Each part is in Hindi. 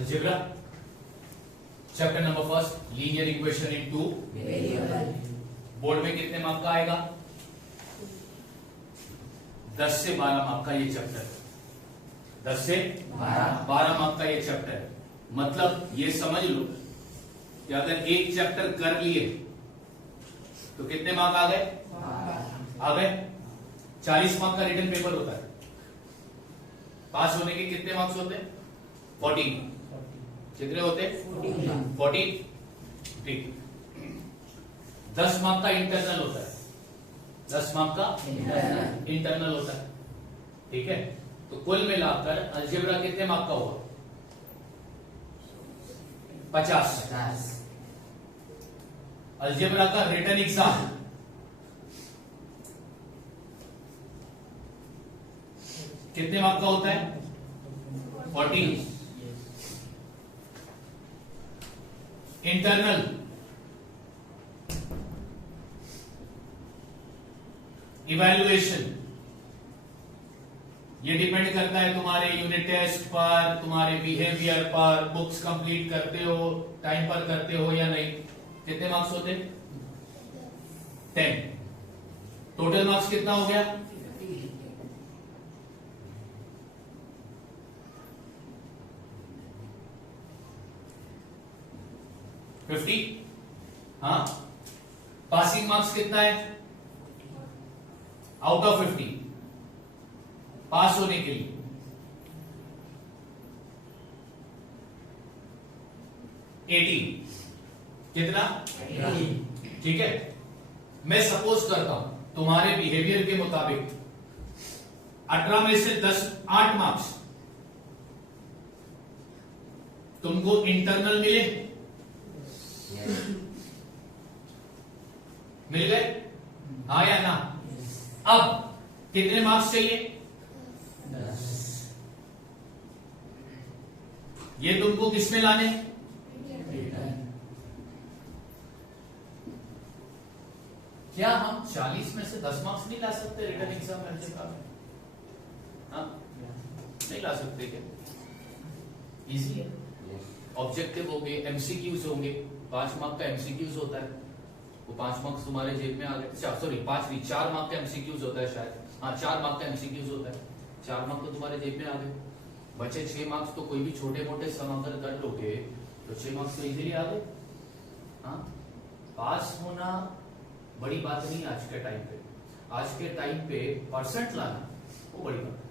Algebra chapter number first linear equation in two variable. Board में कितने मार्क का आएगा? 10 से 12 मार्क का ये चैप्टर, 10 से 12 मार्क का ये चैप्टर है। मतलब ये समझ लो कि अगर एक चैप्टर कर लिए तो कितने मार्क आ गए? आ गए। 40 मार्क का रिटन पेपर होता है। पास होने के कितने मार्क्स होते हैं? 14। कितने होते हैं? 14। ठीक। 10 मार्क का इंटरनल होता है। 10 मार्क का इंटरनल होता है। ठीक है, तो कुल मिलाकर अलजेब्रा कितने मार्क का हुआ? 50। अलजेब्रा का रिटन एग्जाम कितने मार्क का होता है? 14। इंटरनल इवैल्यूएशन ये डिपेंड करता है तुम्हारे यूनिट टेस्ट पर, तुम्हारे बिहेवियर पर, बुक्स कंप्लीट करते हो, टाइम पर करते हो या नहीं। कितने मार्क्स होते? 10। टोटल मार्क्स कितना हो गया? 50। हाँ, पासिंग मार्क्स कितना है? आउट ऑफ 50 पास होने के लिए 18। कितना? 18। ठीक है, मैं सपोज करता हूं तुम्हारे बिहेवियर के मुताबिक 18 में से 8 मार्क्स तुमको इंटरनल मिले, मिल गए? हाँ या ना? अब कितने मार्क्स चाहिए? 10। ये तुमको किसमें लाने? क्या हम 40 में से 10 मार्क्स नहीं ला सकते रिटन एग्जाम में? हाँ, नहीं ला सकते क्या? इजी है। ऑब्जेक्टिव होंगे, एमसीक्यूज होंगे। 5 मार्क का एमसीक्यूज होता है, वो 5 मार्क्स तुम्हारे जेब में आ गए। सॉरी 5 नहीं, 4 मार्क का एमसीक्यूज होता है शायद। हाँ, 4 मार्क का एमसीक्यूज होता है। 4 मार्क तो तुम्हारे जेब में आ गए। बचे 6 मार्क्स तो कोई भी छोटे मोटे सम अगर कर लोगे तो 6 मार्क्स तो इजीली आ गए। हाँ, पास होना बड़ी बात नहीं आज के टाइम पे। आज के टाइम पे परसेंट लाना वो बड़ी बात है।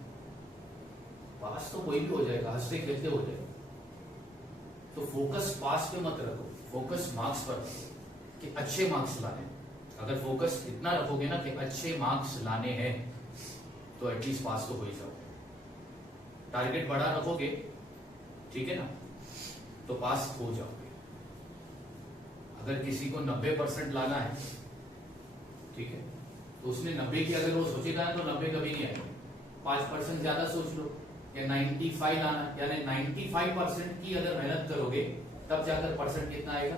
पास तो कोई भी हो जाएगा, हंसते खेलते हो जाएगा। तो फोकस पास पे मत रखो, फोकस मार्क्स पर रखो कि अच्छे मार्क्स लाने। अगर फोकस इतना रखोगे ना कि अच्छे मार्क्स लाने हैं तो एटलीस्ट पास तो हो ही जाओगे। टारगेट बड़ा रखोगे, ठीक है ना, तो पास हो जाओगे। अगर किसी को 90% लाना है, ठीक है, तो उसने 90 की अगर वो सोचेगा तो 90 कभी नहीं आएगा। 5% ज्यादा सोच लो या 95 लाना, यानी 95% की अगर मेहनत करोगे तब जाकर परसेंट कितना आएगा?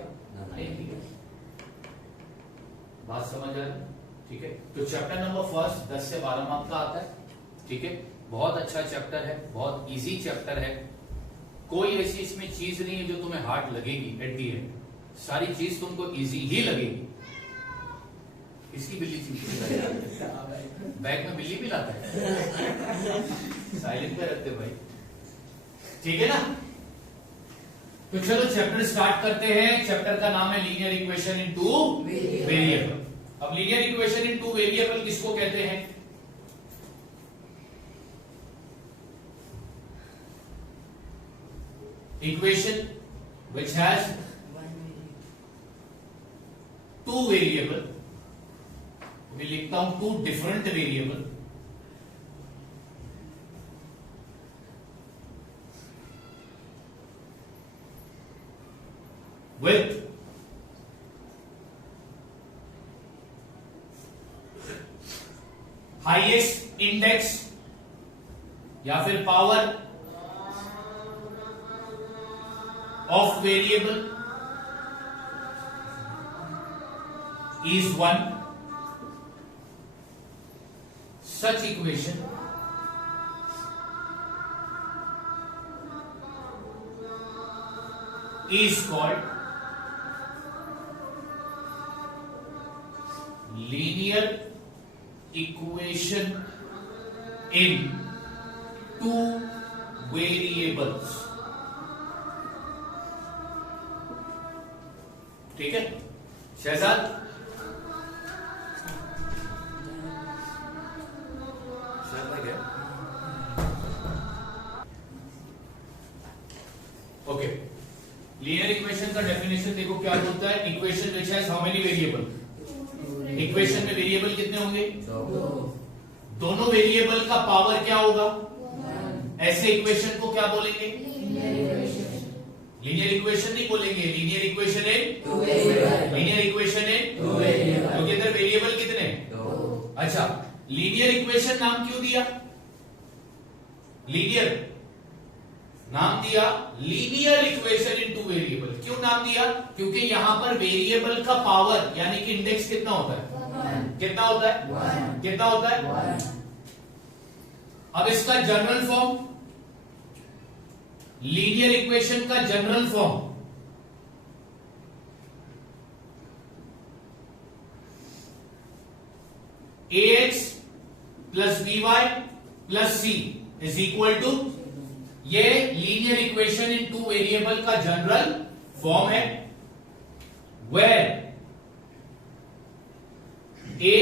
90। बात समझ आ रही? ठीक है, तो चैप्टर नंबर फर्स्ट 10 से 12 मार्क का आता है। ठीक है, बहुत अच्छा चैप्टर है, बहुत इजी चैप्टर है। कोई ऐसी इसमें चीज नहीं है जो तुम्हें हार्ड लगेगी। एट दी एंड सारी चीज तुमको इजी ही लगेगी। इसकी बिल्ली बैग में बिल्ली भी लाता है, साइलेंट पे रखते भाई। ठीक है ना? तो चलो चैप्टर स्टार्ट करते हैं। चैप्टर का नाम है linear equation in two variable. अब linear equation in two variable किसको कहते हैं? इक्वेशन विच हैज 2 वेरिएबल। मैं लिखता हूं 2 different variable with highest index या फिर power of variable is 1. Such equation is called linear equation in two variables. ठीक है शहजाद, ओके। लीनियर इक्वेशन का डेफिनेशन देखो क्या बोलता है। Equation which has how many variable, equation में वेरिएबल कितने होंगे? दोनों वेरिएबल का पावर क्या होगा? ऐसे इक्वेशन को क्या बोलेंगे? लीनियर इक्वेशन नहीं बोलेंगे, लीनियर इक्वेशन है लीनियर इक्वेशन है क्योंकि इधर वेरिएबल कितने? अच्छा, लीनियर इक्वेशन नाम क्यों दिया? लीनियर नाम दिया, linear equation in two variable. क्यों नाम दिया? क्योंकि यहां पर वेरिएबल का पावर यानी कि इंडेक्स कितना होता है? कितना होता है? कितना होता है? अब इसका जनरल फॉर्म, लीनियर इक्वेशन का general form ax plus by plus c is equal to, ये linear equation in two variable का जनरल फॉर्म है, where a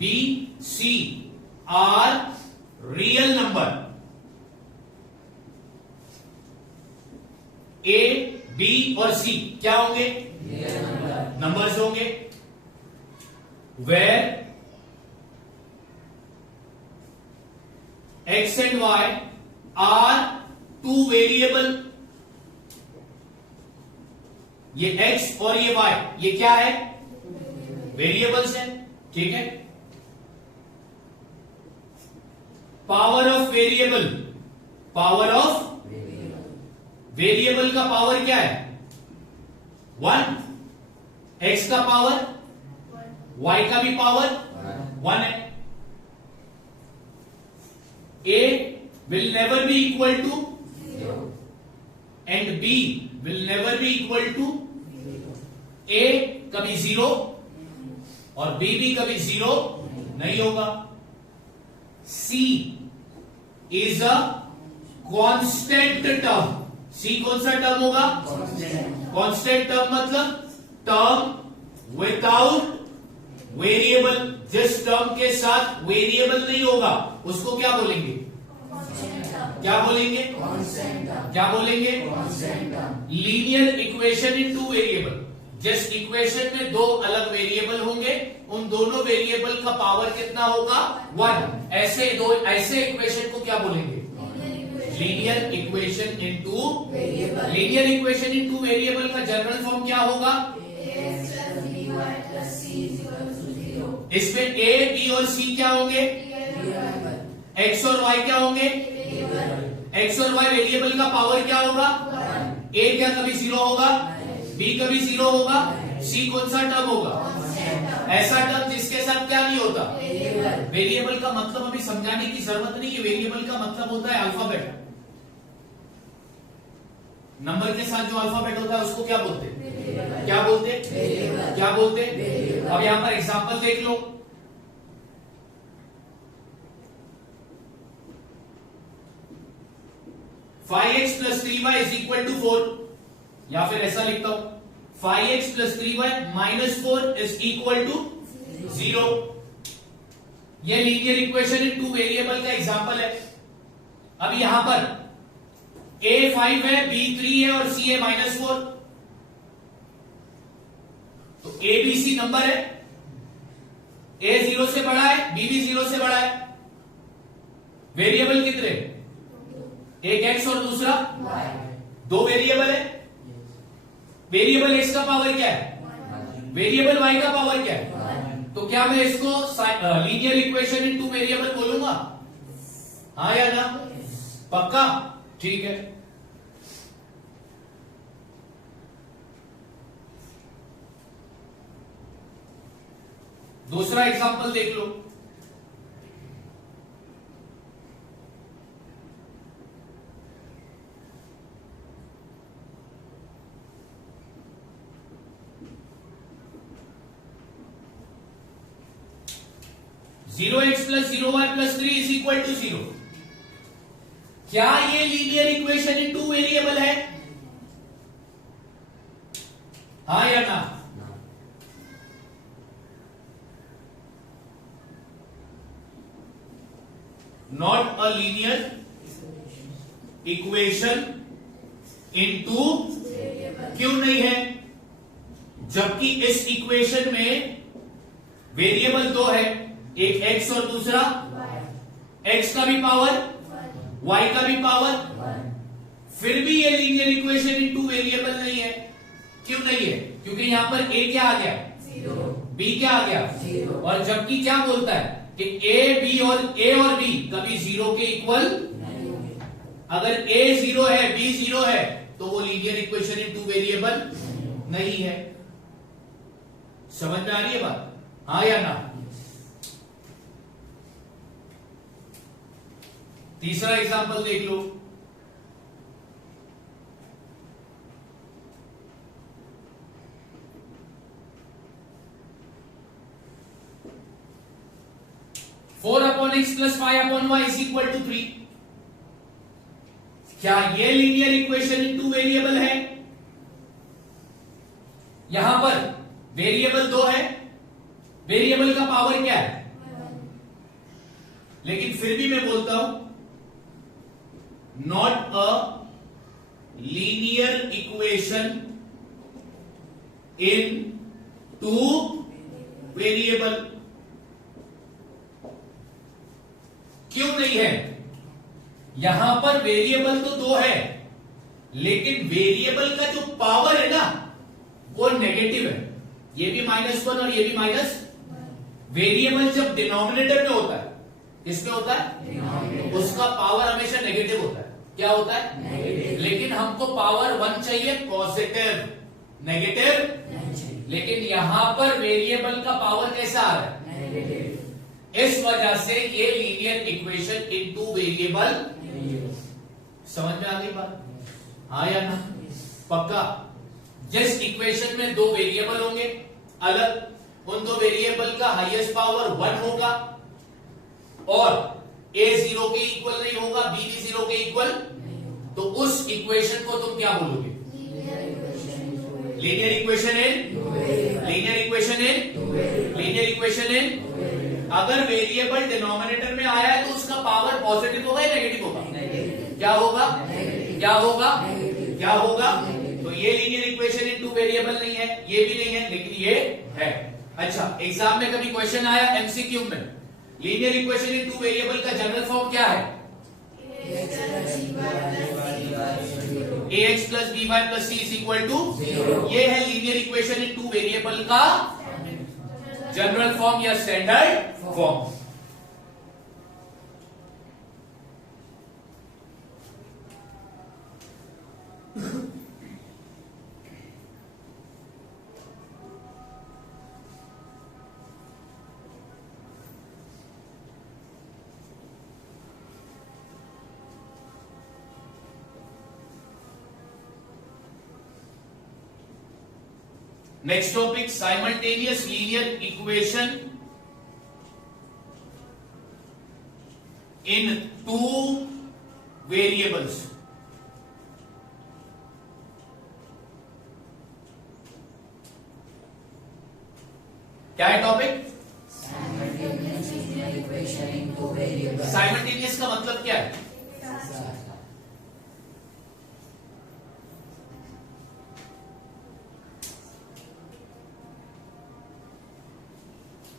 b c are real number, a b और c क्या होंगे? नंबर्स होंगे, where x and y are two variable. ये x और ये y ये क्या है? वेरिएबल्स है, ठीक है। Power of variable, power of variable का पावर क्या है? 1, x का पावर, y का भी पावर 1 है। a will never be equal to 0 and b will never be equal to a, कभी 0 और b भी कभी 0 नहीं होगा। c is a constant term, c कौन सा टर्म होगा? कांस्टेंट टर्म मतलब टर्म विदाउट वेरिएबल, जिस टर्म के साथ वेरिएबल नहीं होगा उसको क्या बोलेंगे? क्या बोलेंगे? क्या बोलेंगे? Linear equation in two variable, जिस इक्वेशन में दो अलग वेरिएबल होंगे उन दोनों वेरिएबल का पावर कितना होगा? 1। ऐसे इक्वेशन को क्या बोलेंगे? Linear equation in two variable. Linear equation in two variable का जनरल फॉर्म क्या होगा? इसमें a, b और c क्या होंगे? x और y क्या होंगे? x और y वेरिएबल का पावर क्या होगा? a क्या कभी 0 होगा? b कभी 0 होगा? c कौन सा टर्म होगा? ऐसा टर्म जिसके साथ क्या नहीं होता? वेरिएबल का मतलब अभी समझाने की जरूरत नहीं है। वेरिएबल का मतलब होता है अल्फाबेट, नंबर के साथ जो अल्फाबेट होता है उसको क्या बोलते हैं? क्या बोलते? क्या बोलते? अब यहां पर एग्जांपल देख लो। Five x plus 3y is equal to 4, या फिर ऐसा लिखता हूं 5x plus 3y minus 4 is equal to 0। यह linear equation in two variable का एग्जांपल है। अब यहां पर a 5 है, b 3 है और c है -4, तो a b c नंबर है, a 0 से बड़ा है, b भी 0 से बड़ा है। वेरिएबल कितने? एक x और दूसरा y, दो वेरिएबल है। वेरिएबल x का पावर क्या है? वेरिएबल y का पावर क्या है? तो क्या मैं इसको linear equation in two variable बोलूंगा? हाँ या ना? पक्का? ठीक है। दूसरा एग्जांपल देख लो। 0x plus 0y plus 3 is equal to 0। क्या ये linear equation in two variable है? हाँ या ना? Not a linear equation in two. क्यों नहीं है? जबकि इस इक्वेशन में वेरिएबल दो है, एक x और दूसरा x का भी पावर y का भी पावर। फिर भी ये linear equation in two variable नहीं है। क्यों नहीं है? क्योंकि यहां पर a क्या आ गया, b क्या आ गया, और जबकि क्या बोलता है कि a और b कभी 0 के इक्वल। अगर a 0 है, b 0 है, तो वो linear equation in two variable नहीं है। समझ में आ रही है बात? हाँ या ना? तीसरा एग्जांपल देख लो। Four upon x plus 5 upon y is equal to 3। क्या ये linear equation in two variable है? यहां पर वेरिएबल दो है, वेरिएबल का पावर क्या है, लेकिन फिर भी मैं बोलता हूं not a linear equation in two variable. क्यों नहीं है? यहां पर वेरिएबल तो दो है, लेकिन वेरिएबल का जो पावर है ना वो नेगेटिव है। ये भी -1 और ये भी -। वेरिएबल जब डिनोमिनेटर में होता है, किसमें होता है, उसका पावर हमेशा नेगेटिव होता है। क्या होता है? नेगेटिव। लेकिन हमको पावर 1 चाहिए पॉजिटिव, नेगेटिव। लेकिन यहां पर वेरिएबल का पावर कैसा आ रहा है, नेगेटिव। इस वजह से ये linear equation in two variable. समझ में आ गई बात? हाँ या ना? पक्का? जिस इक्वेशन में दो वेरिएबल होंगे अलग, उन दो वेरिएबल का हाईएस्ट पावर 1 होगा और a 0 के इक्वल नहीं होगा, b भी 0 के इक्वल, तो उस इक्वेशन को तुम क्या बोलोगे? लीनियर इक्वेशन इन, लीनियर इक्वेशन इन, लीनियर इक्वेशन इन। अगर वेरिएबल डिनोमिनेटर में आया है तो उसका पावर पॉजिटिव होगा या नेगेटिव होगा? क्या होगा? क्या होगा? क्या होगा? तो ये linear equation in two variable नहीं है, ये भी नहीं है, लेकिन ये है। अच्छा, एग्जाम में कभी क्वेश्चन आया एमसीक्यू में, linear equation in two variable का जनरल फॉर्म क्या है? ax plus by plus c is equal to 0। ये है linear equation in two variable का जनरल फॉर्म या standard form. Next topic, simultaneous linear equation in two variables. क्या है topic? Simultaneous linear equation in two variables. Simultaneous का मतलब क्या है?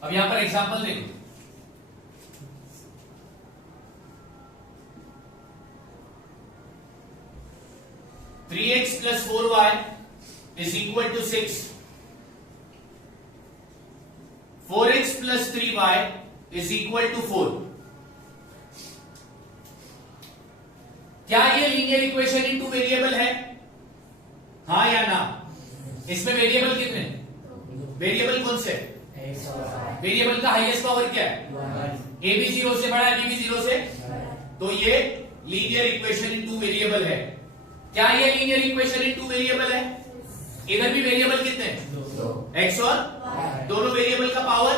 अब यहां पर एग्जांपल देखो, three x plus 4y is equal to 6, 4x plus 3y is equal to 4। क्या ये linear equation in two variable है? हाँ या ना? इसमें वेरिएबल कितने? वेरिएबल कौन से? वेरिएबल का हाईएस्ट पावर क्या है? a भी 0 से बड़ा है, b भी 0 से, तो ये linear equation in two variable है। क्या ये linear equation in two variable है? इधर भी वेरिएबल कितने? x और दोनों वेरिएबल का पावर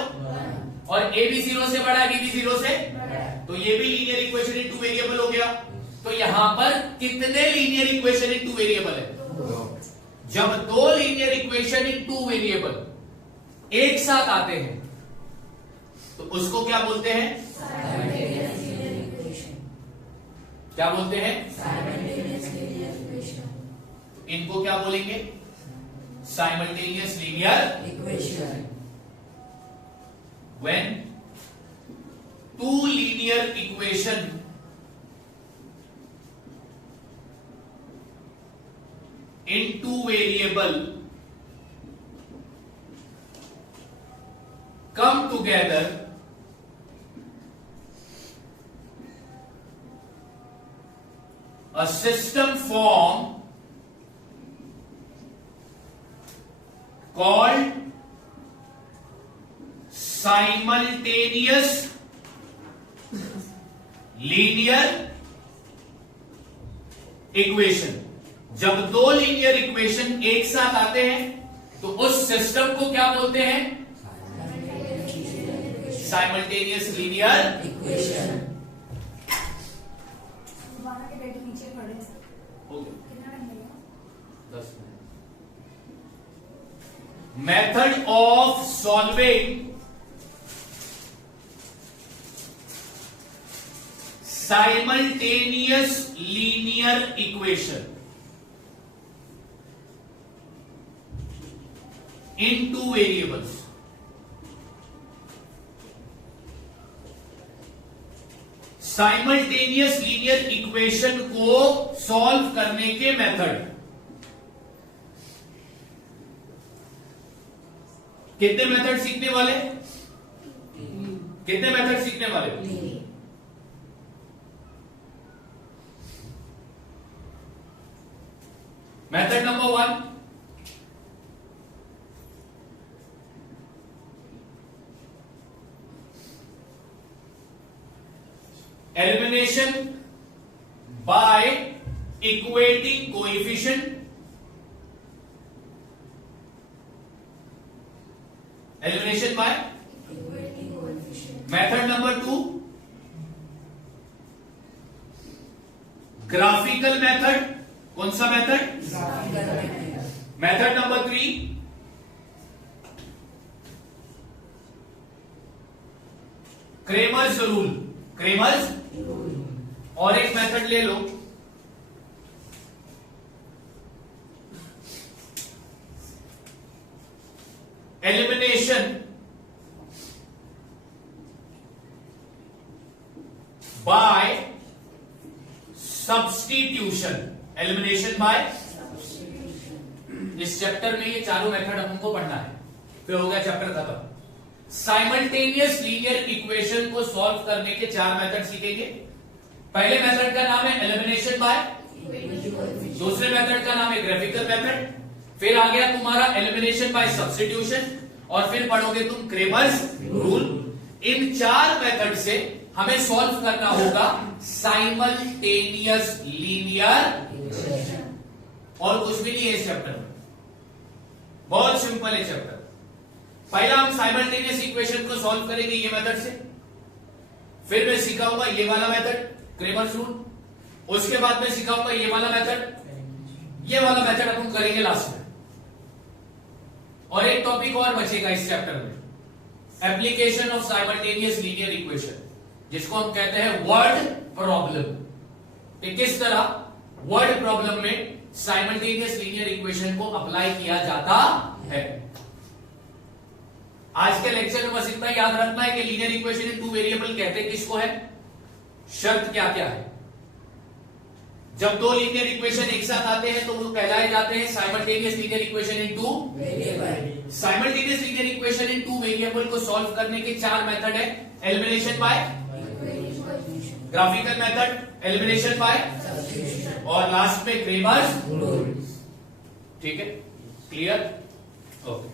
और ए भी 0 से बड़ा है, बी भी 0 से, बड़ा। तो ये भी linear equation in two variable हो गया। तो यहां पर कितने linear equation in two variable है? जब दो linear equation in two variable एक साथ आते हैं तो उसको क्या बोलते हैं? Simultaneous linear equation. क्या बोलते हैं? Simultaneous linear equation. इनको क्या बोलेंगे? Simultaneous linear Equation. when two linear equation in two variable come together a system form called simultaneous linear equation। जब दो लीनियर इक्वेशन एक साथ आते हैं तो उस सिस्टम को क्या बोलते हैं? Simultaneous linear Equation. दोबारा के डेट नीचे पड़े हैं। हो गया। कितना टाइम लगेगा? 10 minute. Method of solving simultaneous linear equation in two variables. Simultaneous linear equation को सॉल्व करने के मेथड। कितने मेथड सीखने वाले? कितने मेथड सीखने वाले? Method number 1, elimination by equating coefficient। elimination by Equating coefficient. method number 2, graphical method। कौन सा method? Graphical method. Method number 3, Cramer's rule. Cramer's और एक मेथड ले लो, elimination by substitution. Elimination by, इस चैप्टर में ये चारों मेथड हमको पढ़ना है, फिर हो गया चैप्टर खत्म। साइमल्टेनियस लीनियर इक्वेशन को सॉल्व करने के 4 मेथड सीखेंगे। पहले मेथड का नाम है एलिमिनेशन बाय, दूसरे मेथड का नाम है ग्राफिकल मेथड, फिर आ गया तुम्हारा एलिमिनेशन बाय सब्स्टिट्यूशन, और फिर पढ़ोगे तुम क्रेमर्स रूल। इन 4 मेथड से हमें सॉल्व करना होगा साइमल्टेनियस लीनियर, और कुछ भी नहीं है इस चैप्टर में, बहुत सिंपल है चैप्टर। पहला हम साइमल्टेनियस इक्वेशन को सॉल्व करेंगे ये मेथड से, फिर मैं सिखाऊंगा ये वाला मेथड क्रेमर्स रूल, उसके बाद मैं सिखाऊंगा ये वाला मेथड, ये वाला मेथड अपन करेंगे लास्ट में। और एक टॉपिक और बचेगा इस चैप्टर में, application of simultaneous linear equation, जिसको हम कहते हैं वर्ड प्रॉब्लम, कि किस तरह वर्ड प्रॉब्लम में साइमल्टेनियस लीनियर इक्वेशन को अप्लाई किया जाता है। आज के लेक्चर में बस इतना याद रखना है कि linear equation in two variable कहते किसको है, शर्त क्या क्या है। जब दो लीनियर इक्वेशन एक साथ आते हैं तो वो कहलाए जाते हैं simultaneous linear equation in two variable. Simultaneous linear equation in two variable को सॉल्व करने के 4 मेथड है, elimination by, graphical method, elimination by, और लास्ट में क्रेमर्स रूल। ठीक है, क्लियर? ओके।